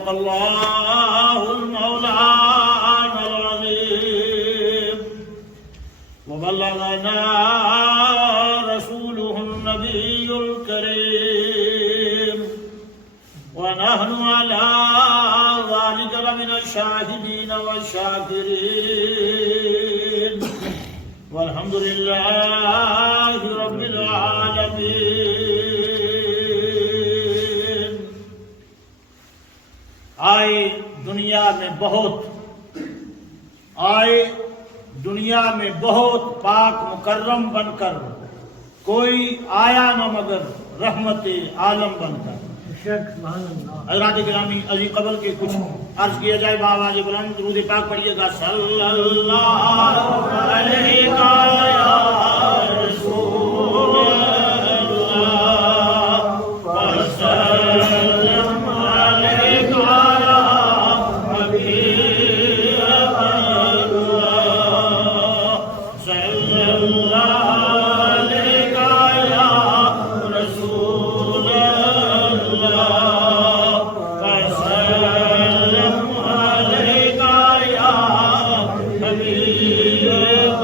صدق الله المولانا العظيم وبلغنا رسوله النبي الكريم ونحن على ذلك لمن الشاهدين والشاكرين والحمد لله رب العالمين. آئے دنیا میں بہت پاک مکرم بن کر کوئی آیا نہ مگر رحمت عالم بن کر. حضرات گرامی عزیز قبر کے کچھ عرض کیا جائے. بابا جی بلند درود پاک پڑھیے گا. صلی اللہ علیہ رسول اللہ وسلم علیہ حبیب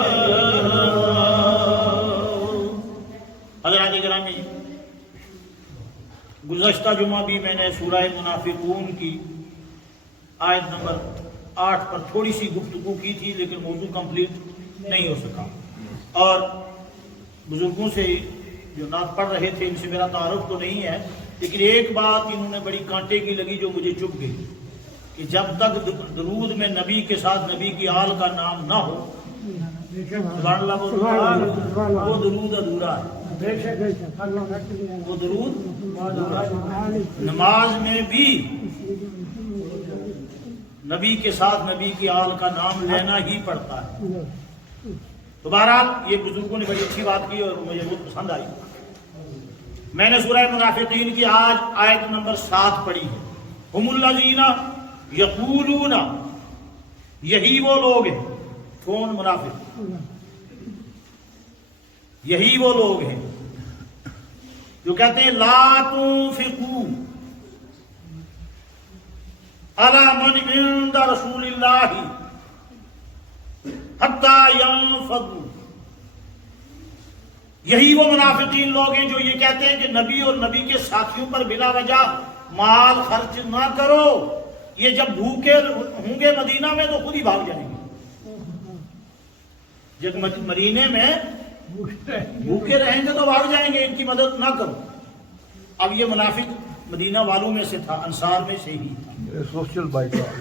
اللہ صلی اللہ گزشتہ جمعہ بھی میں نے سورہ منافقون کی آیت نمبر 8 پر تھوڑی سی گفتگو کی تھی، لیکن موضوع کمپلیٹ نہیں ہو سکا. اور بزرگوں سے جو نعت پڑھ رہے تھے ان سے میرا تعارف تو نہیں ہے، لیکن ایک بات انہوں نے بڑی کانٹے کی لگی جو مجھے چبھ گئی کہ جب تک درود میں نبی کے ساتھ نبی کی آل کا نام نہ ہو سبحان اللہ وہ درود ادھورا ہے. وہ درود نماز میں بھی نبی کے ساتھ نبی کی آل کا نام لینا ہی پڑتا ہے. تو بہرحال یہ بزرگوں نے بڑی اچھی بات کی اور مجھے بہت پسند آئی. میں نے سورہ منافقین کی آج آیت نمبر 7 پڑھی ہے. ہم الذین یقولون، یہی وہ لوگ ہیں. کون؟ منافق. یہی وہ لوگ ہیں جو کہتے ہیں لا تنفقوا علی من عند رسول اللہ حتی ينفضوا. یہی وہ منافقین لوگ ہیں جو یہ کہتے ہیں کہ نبی اور نبی کے ساتھیوں پر بلا وجہ مال خرچ نہ کرو. یہ جب بھوکے ہوں گے مدینہ میں تو خود ہی بھاگ جائیں گے. جب مدینے میں بھوکے رہیں گے تو بھاگ جائیں گے، ان کی مدد نہ کرو. اب یہ منافق مدینہ والوں میں سے تھا، انصار میں سے ہی تھا. سوشل بائیکاٹ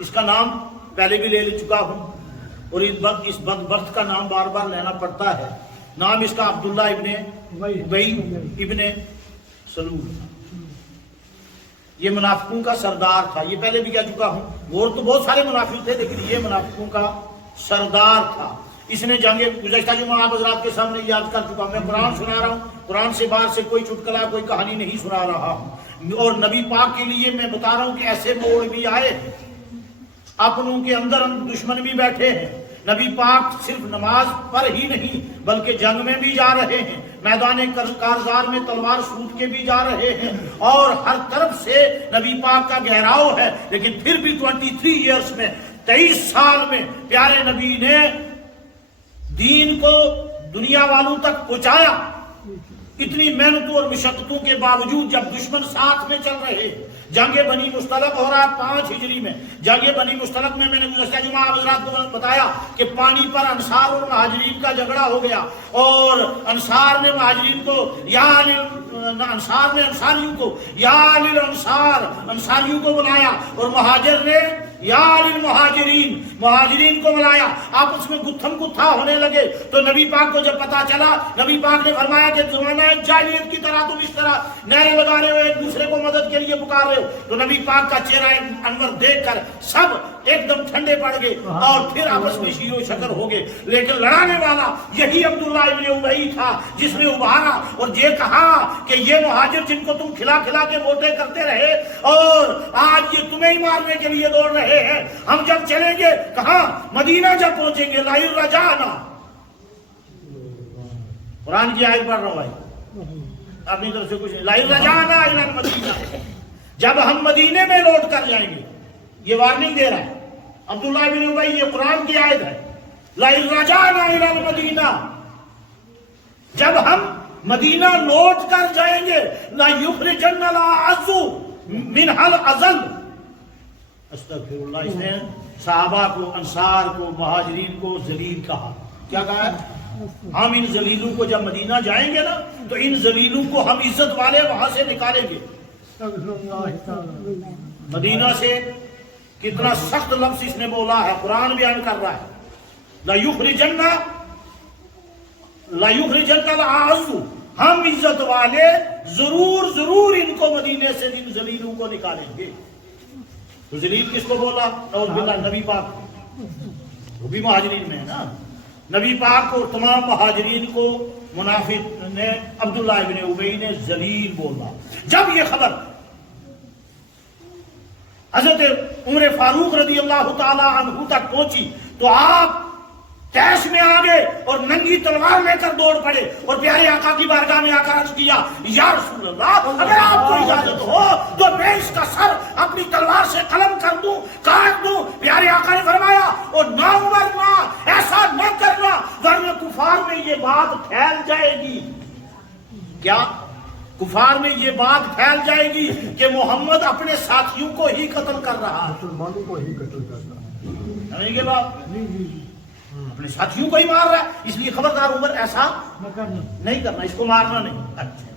اس کا نام پہلے بھی لے چکا ہوں اور اس بدبخت کا نام بار بار لینا پڑتا ہے. نام اس کا عبداللہ ابن ابی ابن سلول. یہ منافقوں کا سردار تھا. یہ پہلے بھی کہہ چکا ہوں. اور تو بہت سارے منافق تھے لیکن یہ منافقوں کا سردار تھا. اس نے جنگ گزشتہ جمعہ آپ حضرات کے سامنے یاد کر چکا. میں قرآن سنا رہا ہوں، قرآن سے باہر سے کوئی چٹکلا کوئی کہانی نہیں سنا رہا ہوں. اور نبی پاک کے لیے میں بتا رہا ہوں کہ ایسے موڑ بھی آئے، اپنوں کے اندر دشمن بھی بیٹھے ہیں. نبی پاک صرف نماز پر ہی نہیں بلکہ جنگ میں بھی جا رہے ہیں، میدان کارزار میں تلوار سوٹ کے بھی جا رہے ہیں، اور ہر طرف سے نبی پاک کا گہراؤ ہے. لیکن پھر بھی 23 ایئرز میں 23 سال میں پیارے نبی نے دین کو دنیا والوں تک پہنچایا. اتنی محنتوں اور مشقتوں کے باوجود جب دشمن ساتھ میں چل رہے. جنگ بنی مستلق ہو رہا 5 ہجری میں. جنگ بنی مستلق میں نے گزشتہ جمعہ آپ حضرات کو بتایا کہ پانی پر انصار اور مہاجرین کا جھگڑا ہو گیا، اور انصار نے مہاجرین کو انصاریوں کو بلایا، اور مہاجر نے مہاجرین کو بلایا. آپس میں گتھم گتھا ہونے لگے. تو نبی پاک کو جب پتا چلا، نبی پاک نے فرمایا کہ زمانہ جاہلیت کی طرح تم اس طرح نعرے لگا رہے ہو، ایک دوسرے کو مدد کے لیے پکار رہے ہو. تو نبی پاک کا چہرہ انور دیکھ کر سب ایک دم ٹھنڈے پڑ گئے اور پھر آپس میں شیر و شکر ہو گئے. لیکن لڑانے والا یہی عبداللہ ابن ابی تھا جس نے ابھارا اور یہ کہا کہ یہ مہاجر جن کو تم کھلا کھلا کے موٹے کرتے رہے اور آج یہ تمہیں ہی مارنے کے لیے دوڑ رہے ہیں، ہم جب چلیں گے کہاں؟ مدینہ جب پہنچیں گے لَئِن رَجَعْنَا. قرآن کی آیت پڑھ رہا ہوں بھائی، اپنی طرف سے کچھ نہیں. لَئِن رَجَعْنَا إِلَى الْمَدِينَةِ. جب ہم مدینے میں لوٹ کر جائیں گے، یہ وارننگ دے رہا ہے عبداللہ بن ابی، یہ قرآن کی آیت ہے، لَئِن رَجَعْنَا إِلَى الْمَدِينَةِ، جب ہم مدینہ لوٹ کر جائیں گے، لَيُخْرِجَنَّ الْأَعَزُّ مِنْهَا الْأَذَلَّ، استغفر اللہ، اس نے صحابہ کو، انصار کو، مہاجرین کو ذلیل کہا. کیا کہا ہے؟ ہم ان ذلیلوں کو جب مدینہ جائیں گے نا تو ان ذلیلوں کو ہم عزت والے وہاں سے نکالیں گے. مدینہ سے کتنا سخت لفظ اس نے بولا ہے، قرآن بیان کر رہا ہے، لَيُخْرِجَنَّ الْأَعَزُّ، ہم عزت والے ضرور ضرور ان کو مدینے سے ان ذلیلوں کو نکالیں گے. تو ذلیل کس کو بولا؟ نعوذ باللہ، نبی پاک کو، وہ بھی مہاجرین میں ہے نا. نبی پاک کو، تمام مہاجرین کو منافق نے، عبداللہ ابن ابی نے ذلیل بولا. جب یہ خبر حضرت عمر فاروق رضی اللہ تعالی عنہ تک پہنچی تو آپ تیش میں آگے اور ننگی تلوار لے کر دوڑ پڑے اور پیارے آقا کی بارگاہ میں آ کر عرض کیا، یا رسول اللہ، اگر آپ کو اجازت ہو تو میں اس کا سر اپنی تلوار سے قلم کر دوں، کاٹ دوں. پیارے آقا نے فرمایا، اور نہ عمر، نہ ایسا نہ کرنا، ورنہ کفار میں یہ بات پھیل جائے گی. کیا؟ کفار میں یہ بات پھیل جائے گی کہ محمد اپنے ساتھیوں کو ہی قتل کر رہا ہے، مسلمانوں کو ہی قتل کر رہا ہے. یہ بات اپنے ساتھیوں کو ہی مار رہا ہے، اس لیے خبردار عمر ایسا نہیں کرنا، اس کو مارنا نہیں. اچھا،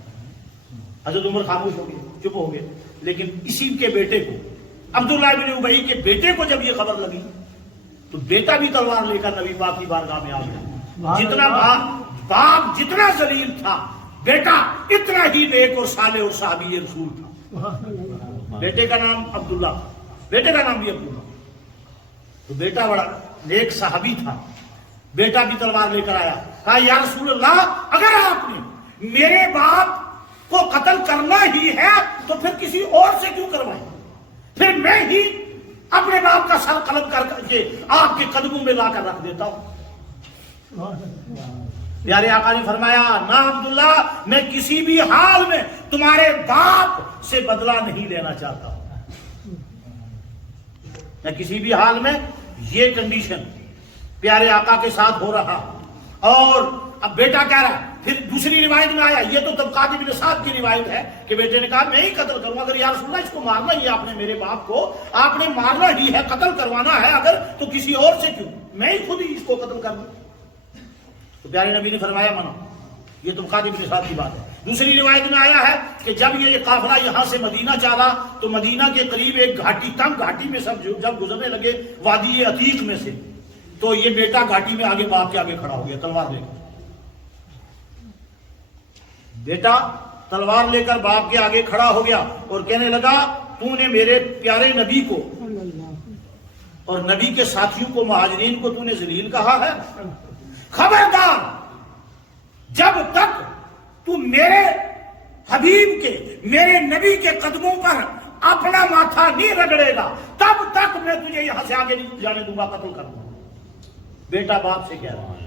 حضرت عمر خاموش ہو گئے، چپ ہو گئے. لیکن اسی کے بیٹے کو، عبداللہ بن ابی کے بیٹے کو جب یہ خبر لگی تو بیٹا بھی تلوار لے کر نبی پاک کی بارگاہ میں آ گیا. جتنا باپ جتنا ذلیل تھا، بیٹا اتنا ہی نیک اور صالح اور صحابی رسول تھا. بیٹے کا نام عبداللہ، بیٹے کا نام بھی عبداللہ. تو بیٹا بڑا نیک صحابی تھا، بیٹا بھی تلوار لے کر آیا. کہا، یا رسول اللہ، اگر آپ نے میرے باپ کو قتل کرنا ہی ہے تو پھر کسی اور سے کیوں کروائیں؟ پھر میں ہی اپنے باپ کا سر قلم کر کے آپ کے قدموں میں لا کر رکھ دیتا ہوں. پیارے آقا نے فرمایا، نہ عبداللہ، میں کسی بھی حال میں تمہارے باپ سے بدلہ نہیں لینا چاہتا ہوں. میں کسی بھی حال میں، یہ کنڈیشن پیارے آقا کے ساتھ ہو رہا. اور اب بیٹا کہہ رہا ہے. پھر دوسری روایت میں آیا، یہ تو طبقات بن سعد کی روایت ہے کہ بیٹے نے کہا، میں ہی قتل کروں اگر یا رسول اللہ اس کو مارنا ہی ہے، آپ نے میرے باپ کو آپ نے مارنا ہی ہے، قتل کروانا ہے اگر، تو کسی اور سے کیوں، میں ہی خود ہی اس کو قتل کر دوں. تو پیارے نبی نے فرمایا، منع. یہ طبقات بن سعد کی بات ہے. دوسری روایت میں آیا ہے کہ جب یہ قافلہ یہاں سے مدینہ چلا تو مدینہ کے قریب ایک گھاٹی، تنگ گھاٹی میں سب جب گزرنے لگے وادی عتیق میں سے، تو یہ بیٹا گھاٹی میں آگے باپ کے آگے کھڑا ہو گیا تلوار لے کر. بیٹا تلوار لے کر باپ کے آگے کھڑا ہو گیا اور کہنے لگا، تو نے میرے پیارے نبی کو اور نبی کے ساتھیوں کو، مہاجرین کو تو نے ذلیل کہا ہے. خبردار، جب تک تو میرے حبیب کے، میرے نبی کے قدموں پر اپنا ماتھا نہیں رگڑے گا تب تک میں تجھے یہاں سے آگے نہیں جانے دوں گا، قتل کر دوں گا. بیٹا باپ سے کہہ رہا ہے.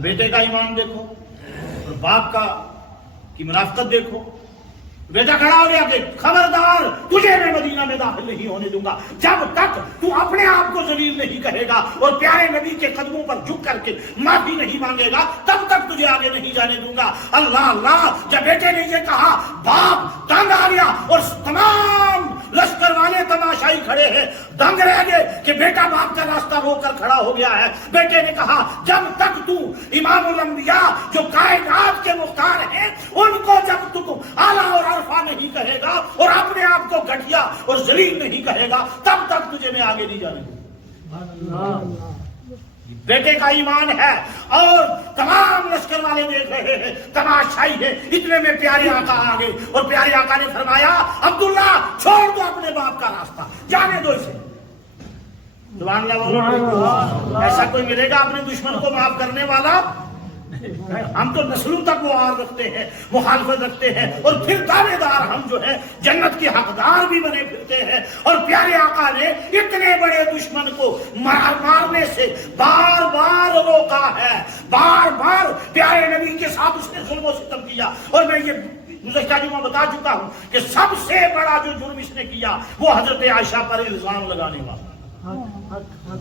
بیٹے کا ایمان دیکھو اور باپ کی منافقت دیکھو. بیٹا کھڑا ہو گیا کہ خبردار، تجھے میں مدینہ میں داخل نہیں ہونے دوں گا جب تک تو اپنے آپ کو ذلیل نہیں کہے گا اور پیارے نبی کے قدموں پر جھک کر کے معافی نہیں مانگے گا، تب تک تجھے آگے نہیں جانے دوں گا. اللہ اللہ، جب بیٹے نے یہ کہا باپ تنگ آ گیا اور تمام لشکر والے تماشائی کھڑے ہیں، دنگ رہ گئے کہ بیٹا باپ کا راستہ رو کر کھڑا ہو گیا ہے. بیٹے نے کہا، جب تک تو امام الانبیاء جو کائنات کے مختار ہیں ان کو جب تک اعلیٰ اور عرفہ نہیں کہے گا اور اپنے آپ کو گھٹیا اور ذلیل نہیں کہے گا تب تک تجھے میں آگے نہیں جانے دوں. بیٹے کا ایمان ہے اور تمام لشکر والے دیکھ رہے ہیں، تماشائی ہے. اتنے میں پیارے آقا آ گئے اور پیارے آقا نے فرمایا، عبداللہ چھوڑ دو اپنے باپ کا راستہ، جانے دو اسے. سبحان اللہ. ایسا کوئی ملے گا اپنے دشمن کو معاف کرنے والا؟ ہم تو نسلوں تک وہ آر رکھتے ہیں، مخالفت رکھتے ہیں، اور پھر دعوے دار ہم جو ہے جنت کے حقدار بھی بنے پھرتے ہیں. اور پیارے آقا نے اتنے بڑے دشمن کو مارنے سے بار بار روکا ہے، بار بار پیارے نبی کے ساتھ اس نے ظلم و ستم کیا. اور میں یہ گزشتہ جمعہ بتا چکا ہوں کہ سب سے بڑا جو جرم اس نے کیا وہ حضرت عائشہ پر الزام لگانے والا،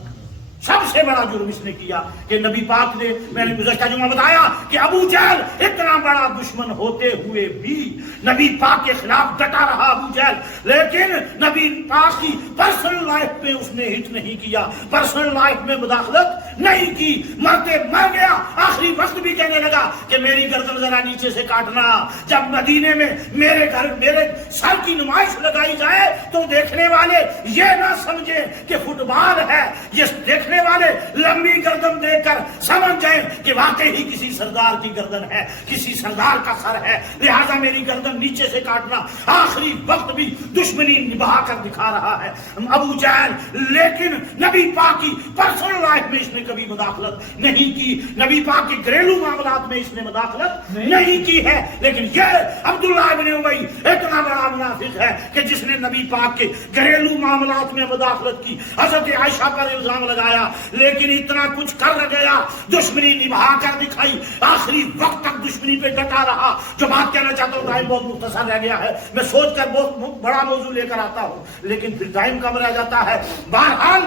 سب سے بڑا جرم اس نے کیا کہ نبی پاک نے، میں نے گزشتہ جمعہ بتایا کہ ابو جہل اتنا بڑا دشمن ہوتے ہوئے بھی نبی پاک کے خلاف ڈٹا رہا ابو جہل، لیکن نبی پاک کی پرسنل لائف میں اس نے ہٹ نہیں کیا، پرسنل لائف میں مداخلت نہیں کی، مرتے مر گیا، آخری وقت بھی کہنے لگا کہ میری گردن ذرا نیچے سے کاٹنا، جب مدینے میں میرے گھر میرے سر کی نمائش لگائی جائے تو دیکھنے والے یہ نہ سمجھے کہ فٹ بال ہے، یہ دیکھنے والے لمبی گردن دیکھ کر سمجھ جائیں کہ واقعی ہی کسی سردار کی گردن ہے، کسی سردار کا سر ہے، لہذا میری گردن نیچے سے کاٹنا، آخری وقت بھی دشمنی نبھا کر دکھا رہا ہے ابو جہل۔ لیکن نبی پاک کی پرسنل لائف میں اس نے کبھی مداخلت نہیں کی، نبی پاک کے گھریلو معاملات میں اس نے مداخلت نہیں کی ہے، لیکن یہ عبداللہ ابن ابی اتنا بڑا منافق ہے کہ جس نے نبی پاک کے گھریلو معاملات میں مداخلت کی، حضرت عائشہ پر الزام لگایا، لیکن اتنا کچھ کر گیا، دشمنی نبھا کر دکھائی، آخری وقت تک دشمنی پہ ڈٹا رہا۔ جو بات کہنا چاہتا ہوں، ٹائم بہت مختصر رہ گیا ہے، میں سوچ کر بہت بڑا موضوع لے کر آتا ہوں لیکن پھر ٹائم کم رہ جاتا ہے۔ بہرحال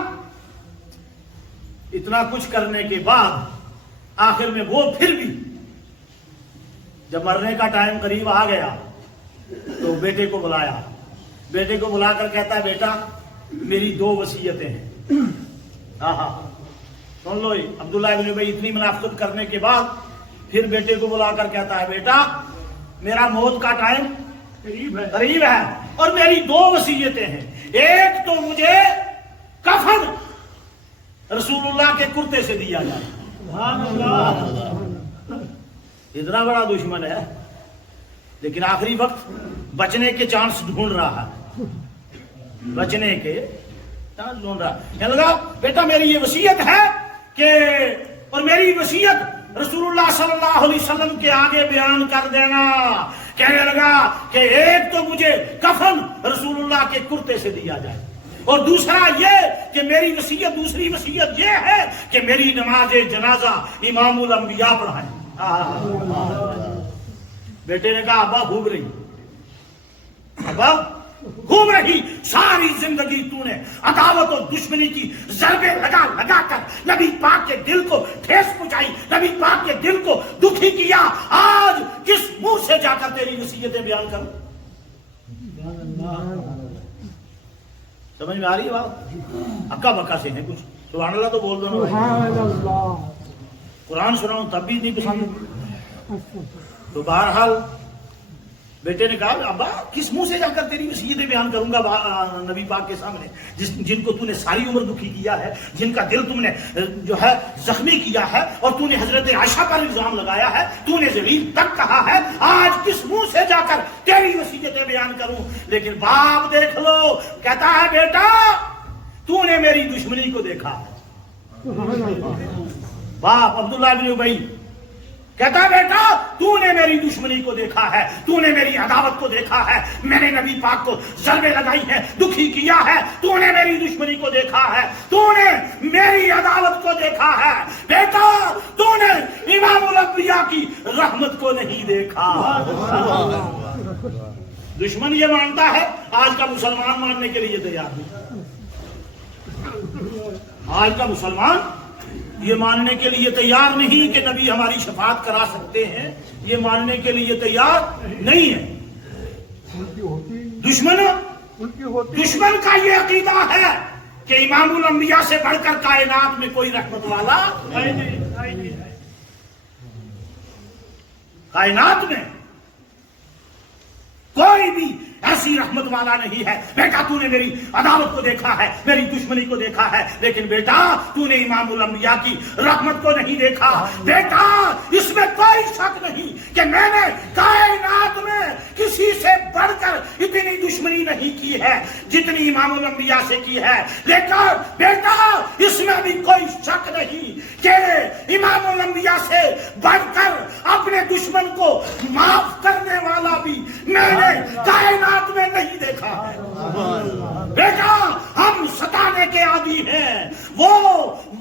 اتنا کچھ کرنے کے بعد آخر میں وہ پھر بھی جب مرنے کا ٹائم قریب آ گیا تو بیٹے کو بلایا، بیٹے کو بلا کر کہتا ہے بیٹا میری 2 وصیتیں ہیں۔ ہاں سن لو، عبداللہ ابن ابی اتنی منافقت کرنے کے بعد پھر بیٹے کو بلا کر کہتا ہے بیٹا میرا موت کا ٹائم قریب ہے اور میری 2 وصیتیں ہیں، ایک تو مجھے کفن رسول اللہ کے کرتے سے دیا جائے، سبحان اللہ، اتنا بڑا دشمن ہے لیکن آخری وقت بچنے کے چانس ڈھونڈ رہا ہے، بچنے کے ڈھونڈ رہا ہے۔ کہنے لگا بیٹا میری یہ وصیت ہے کہ، اور میری وصیت رسول اللہ صلی اللہ علیہ وسلم کے آگے بیان کر دینا۔ کہنے لگا کہ ایک تو مجھے کفن رسول اللہ کے کرتے سے دیا جائے، اور دوسرا یہ کہ میری وصیت، دوسری وصیت یہ ہے کہ میری نماز جنازہ امام الانبیاء پڑھائیں۔ بیٹے نے کہا ابا خوب رہی، ابا خوب رہی، ساری زندگی تو نے عداوت اور دشمنی کی ضربے لگا لگا کر نبی پاک کے دل کو ٹھیس پہنچائی، نبی پاک کے دل کو دکھی کیا، آج کس منہ سے جا کر تیری وصیتیں بیان کروں؟ سمجھ میں آ رہی ہے بات؟ اکا بکا سے ہیں کچھ، سبحان اللہ تو بول دو نا، قرآن سناؤں تب بھی نہیں پسند۔ تو بہرحال بیٹے نے کہا ابا کس منہ سے جا کر تیری وصیتیں بیان کروں گا نبی پاک کے سامنے، جن کو تو نے ساری عمر دکھی کیا ہے، جن کا دل تم نے جو ہے زخمی کیا ہے، اور تو نے حضرت عائشہ پر الزام لگایا ہے، تو نے ذلیل تک کہا ہے، آج کس منہ سے جا کر تیری وصیتیں بیان کروں؟ لیکن باپ دیکھ لو، کہتا ہے بیٹا تو نے میری دشمنی کو دیکھا ہے۔ باپ عبداللہ ابن ابی کہتا ہے بیٹا تو نے میری دشمنی کو دیکھا ہے، تو نے میری عداوت کو دیکھا ہے، میں نے نبی پاک کو ضربے لگائی ہیں، دکھی کیا ہے، تو نے میری دشمنی کو دیکھا ہے، تو نے میری عداوت کو دیکھا ہے، بیٹا تو نے امام الانبیاء کی رحمت کو نہیں دیکھا۔ دشمن یہ مانتا ہے، آج کا مسلمان ماننے کے لیے تیار نہیں، آج کا مسلمان یہ ماننے کے لیے تیار نہیں کہ نبی ہماری شفاعت کرا سکتے ہیں، یہ ماننے کے لیے تیار نہیں ہے۔ دشمن کا یہ عقیدہ ہے کہ امام الانبیاء سے بڑھ کر کائنات میں کوئی رحمت والا نہیں، کائنات میں کوئی بھی ایسی رحمت والا نہیں ہے۔ بیٹا تو نے میری عداوت کو دیکھا ہے، میری دشمنی کو دیکھا ہے، لیکن بیٹا تو نے امام الانبیاء کی رحمت کو نہیں دیکھا۔ بیٹا اس میں کوئی شک نہیں کہ میں نے کائنات میں کسی سے بڑھ کر اتنی دشمنی نہیں کی ہے جتنی امام الانبیاء سے کی ہے، لیکن بیٹا اس میں بھی کوئی شک نہیں کہ امام الانبیاء سے بڑھ کر اپنے دشمن کو معاف کرنے والا بھی میں نے کائنات میں نہیں دیکھا ہے۔ بیٹا ہم ستانے کے عادی ہیں، وہ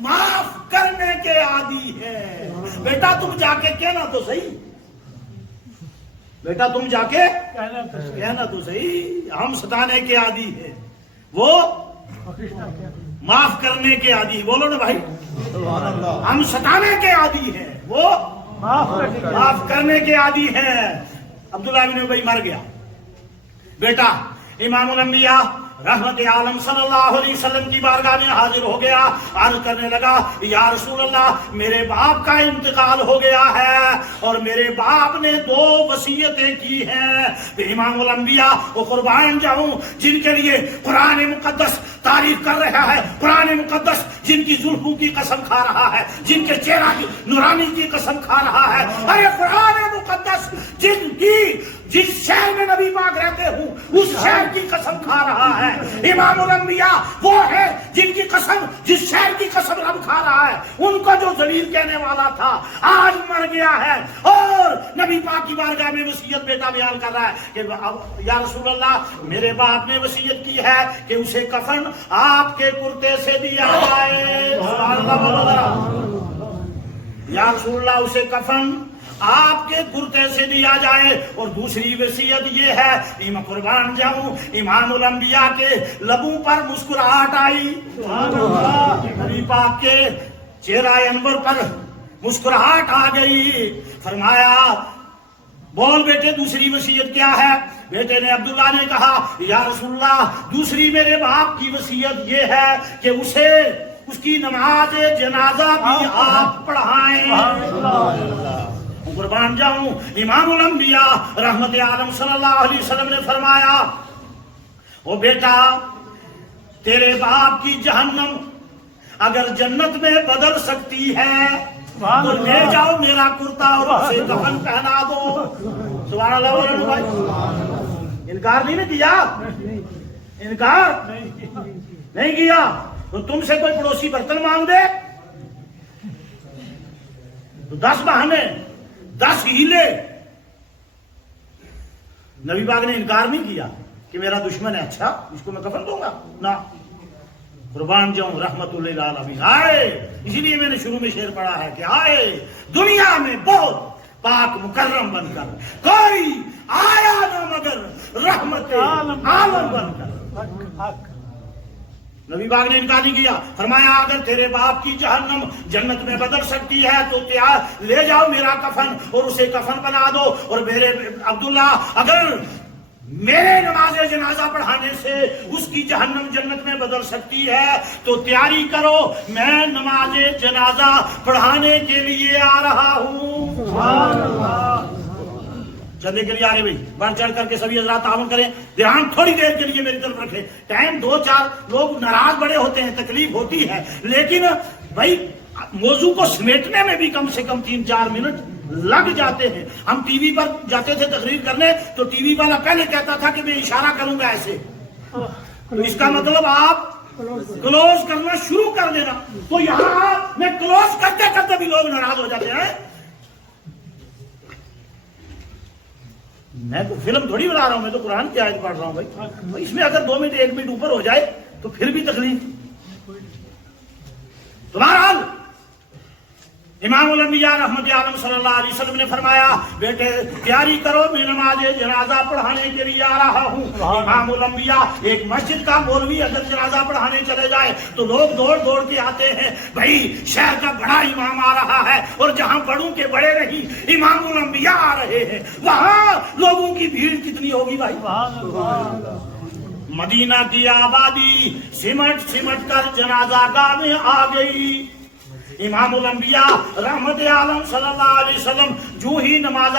معاف کرنے کے عادی ہیں۔ بیٹا تم جا کے کہنا تو صحیح، بیٹا تم جا کے کہنا تو صحیح، ہم ستانے کے عادی ہیں، وہ معاف کرنے کے عادی، بولو نا بھائی، ہم ستانے کے عادی ہیں، وہ معاف کرنے کے عادی ہیں۔ عبداللہ بن ابی مر گیا، بیٹا امام الانبیاء رحمت عالم صلی اللہ علیہ وسلم کی بارگاہ میں حاضر ہو گیا، عرض کرنے لگا یا رسول اللہ میرے باپ کا انتقال ہو گیا ہے اور میرے باپ نے 2 وصیتیں کی ہیں، تو امام الانبیاء وہ قربان جاؤں جن کے لیے قرآن مقدس تعریف کر رہا ہے، قرآن مقدس جن کی زلفوں کی قسم کھا رہا ہے، جن کے چہرہ کی نورانی کی قسم کھا رہا ہے، ارے قرآن مقدس جس شہر میں نبی پاک رہتے ہوں اس شہر کی قسم کھا رہا ہے، امام الانبیاء وہ ہے جن کی قسم، جس شہر کی قسم رب کھا رہا ہے، ان کو جو ذلیل کہنے والا تھا آج مر گیا ہے، اور نبی پاک کی بارگاہ میں وصیت بیٹا بیان کر رہا ہے کہ یا رسول اللہ میرے باپ نے وصیت کی ہے کہ اسے کفن آپ کے کرتے سے دیا جائے، یا رسول اللہ اسے کفن آپ کے کرتے سے دیا جائے، اور دوسری وصیت یہ ہے، میں قربان جاؤں امام الانبیاء کے لبوں پر مسکراہٹ آئی، نبی پاک کے چہرہ انور پر مسکراہٹ آ گئی، فرمایا بول بیٹے دوسری وصیت کیا ہے؟ بیٹے نے عبداللہ نے کہا یا رسول اللہ دوسری میرے باپ کی وصیت یہ ہے کہ اس کی نماز جنازہ بھی آپ پڑھائیں۔ قربان جاؤں امام الانبیاء رحمت عالم صلی اللہ علیہ وسلم نے فرمایا او بیٹا تیرے باپ کی جہنم اگر جنت میں بدل سکتی ہے تو لے جاؤ میرا کرتا اور اسے کفن پہنا دو۔ سبحان اللہ علیہ بھائی، انکار نہیں کیا، انکار نہیں کیا، تو تم سے کوئی پڑوسی برتن مانگ دے تو 10 بہانے 10 ہیلے، نبی پاک نے انکار نہیں کیا کہ میرا دشمن ہے، اچھا اس کو میں کفن دوں گا، نہ، قربان جاؤں رحمت للعالمین آئے، اسی لیے میں نے شروع میں شعر پڑھا ہے کہ آئے دنیا میں بہت پاک مکرم بن کر، کوئی آیا نہ مگر رحمت عالم بن کر۔ نبی پاک نے انکار نہیں کیا، فرمایا اگر تیرے باپ کی جہنم جنت میں بدل سکتی ہے تو لے جاؤ میرا کفن اور اسے کفن بنا دو، اور میرے عبداللہ اگر میرے نماز جنازہ پڑھانے سے اس کی جہنم جنت میں بدل سکتی ہے تو تیاری کرو میں نماز جنازہ پڑھانے کے لیے آ رہا ہوں۔ سبحان اللہ، چلنے کے لیے آ رہے بھائی، بڑھ چڑھ کر کے سبھی حضرات تعاون کریں، دھیان تھوڑی دیر کے لیے میری طرف رکھیں، ٹائم 2-4 لوگ ناراض بڑے ہوتے ہیں، تکلیف ہوتی ہے، لیکن بھائی موضوع کو سمیٹنے میں بھی کم سے کم 3-4 منٹ لگ جاتے ہیں۔ ہم ٹی وی پر جاتے تھے تقریر کرنے تو ٹی وی والا پہلے کہتا تھا کہ میں اشارہ کروں گا ایسے، تو اس کا مطلب آپ کلوز کرنا شروع کر دینا، تو یہاں میں کلوز کرتے کرتے بھی لوگ ناراض ہو جاتے ہیں۔ میں تو فلم تھوڑی بنا رہا ہوں، میں تو قرآن کی آیت پڑھ رہا ہوں بھائی، اس میں اگر 2 منٹ 1 منٹ اوپر ہو جائے تو پھر بھی تکلیف۔ تمہارا حال امام الانبیاء رحمت عالم صلی اللہ علیہ وسلم نے فرمایا بیٹے تیاری کرو میں نماز جنازہ پڑھانے کے لیے آ رہا ہوں۔ امام الانبیاء ایک مسجد کا مولوی اگر جنازہ پڑھانے چلے جائے تو لوگ دوڑ دوڑ کے آتے ہیں، بھائی شہر کا بڑا امام آ رہا ہے، اور جہاں بڑوں کے بڑے نہیں امام الانبیاء آ رہے ہیں وہاں لوگوں کی بھیڑ کتنی ہوگی بھائی۔ مدینہ کی آبادی سمٹ سمٹ کر جنازہ گاہ میں آ گئی۔ امام الانبیاء رحمت عالم صلی اللہ علیہ وسلم جو ہی نماز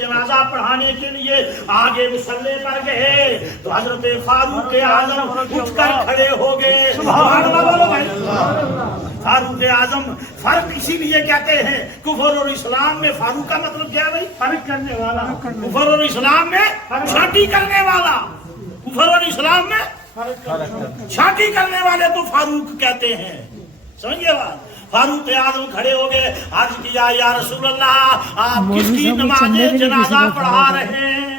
جنازہ پڑھانے کے لیے آگے مصلی پر گئے تو حضرت فاروق اعظم اٹھ کر کھڑے ہو گئے۔ سبحان اللہ، فاروق اعظم فرق اسی لیے کہتے ہیں کفر اور اسلام میں، فاروق کا مطلب کیا ہے بھائی؟ فرق کرنے والا، کفر اور اسلام میں چھانٹی کرنے والا، کفر اور اسلام میں چھانٹی کرنے والے تو فاروق کہتے ہیں، سمجھئے بات؟ فاروق اعظم کھڑے ہو گئے، عرض کیا یا رسول اللہ آپ کس کی نماز جنازہ پڑھا رہے ہیں؟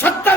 70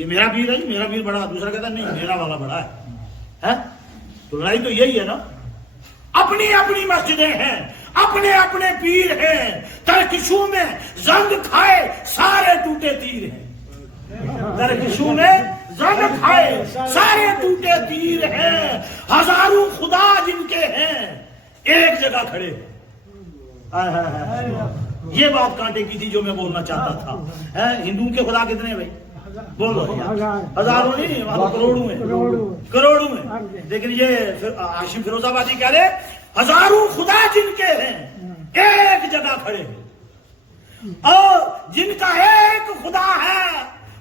یہ میرا پیر ہے، میرا پیر بڑا، دوسرا کہتا ہے نہیں میرا والا بڑا ہے۔ تو لڑائی تو یہی ہے نا، اپنی اپنی مسجدیں ہیں، اپنے اپنے پیر ہیں، ترکشو میں زنگ کھائے سارے ٹوٹے تیر ہیں، ترکشو میں زنگ کھائے سارے ٹوٹے تیر ہیں، ہزاروں خدا جن کے ہیں ایک جگہ کھڑے ہیں۔ یہ بات کانٹے کی تھی جو میں بولنا چاہتا تھا۔ ہندوؤں کے خدا کتنے ہیں بھائی؟ بولو، ہزاروں نہیں، کروڑوں ہیں، کروڑوں ہیں۔ لیکن یہ ہاشم فیروز آبادی کہہ رہے ہزاروں خدا جن کے ہیں ایک جگہ کھڑے ہیں، اور جن کا ایک خدا ہے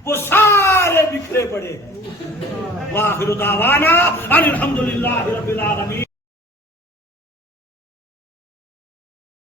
وہ سارے بکھرے پڑے ہیں۔ وآخر دعوانا ان الحمدللہ رب العالمین۔